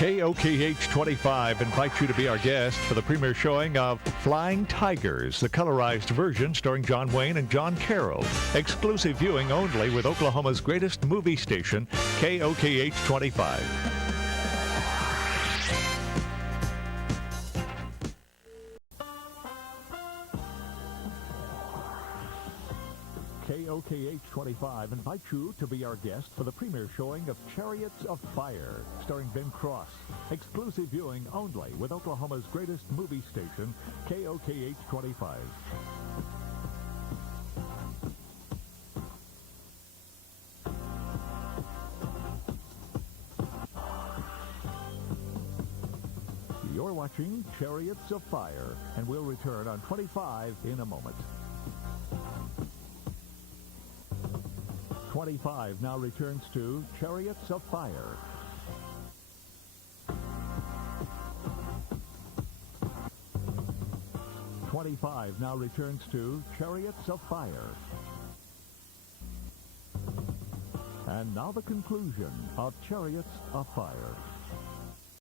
KOKH 25 invites you to be our guest for the premiere showing of Flying Tigers, the colorized version starring John Wayne and John Carroll. Exclusive viewing only with Oklahoma's greatest movie station, KOKH 25. KOKH 25 invites you to be our guest for the premiere showing of Chariots of Fire, starring Ben Cross. Exclusive viewing only with Oklahoma's greatest movie station, KOKH 25. You're watching Chariots of Fire, and we'll return on 25 in a moment. 25 now returns to Chariots of Fire. '25 now returns to Chariots of Fire. And now the conclusion of Chariots of Fire.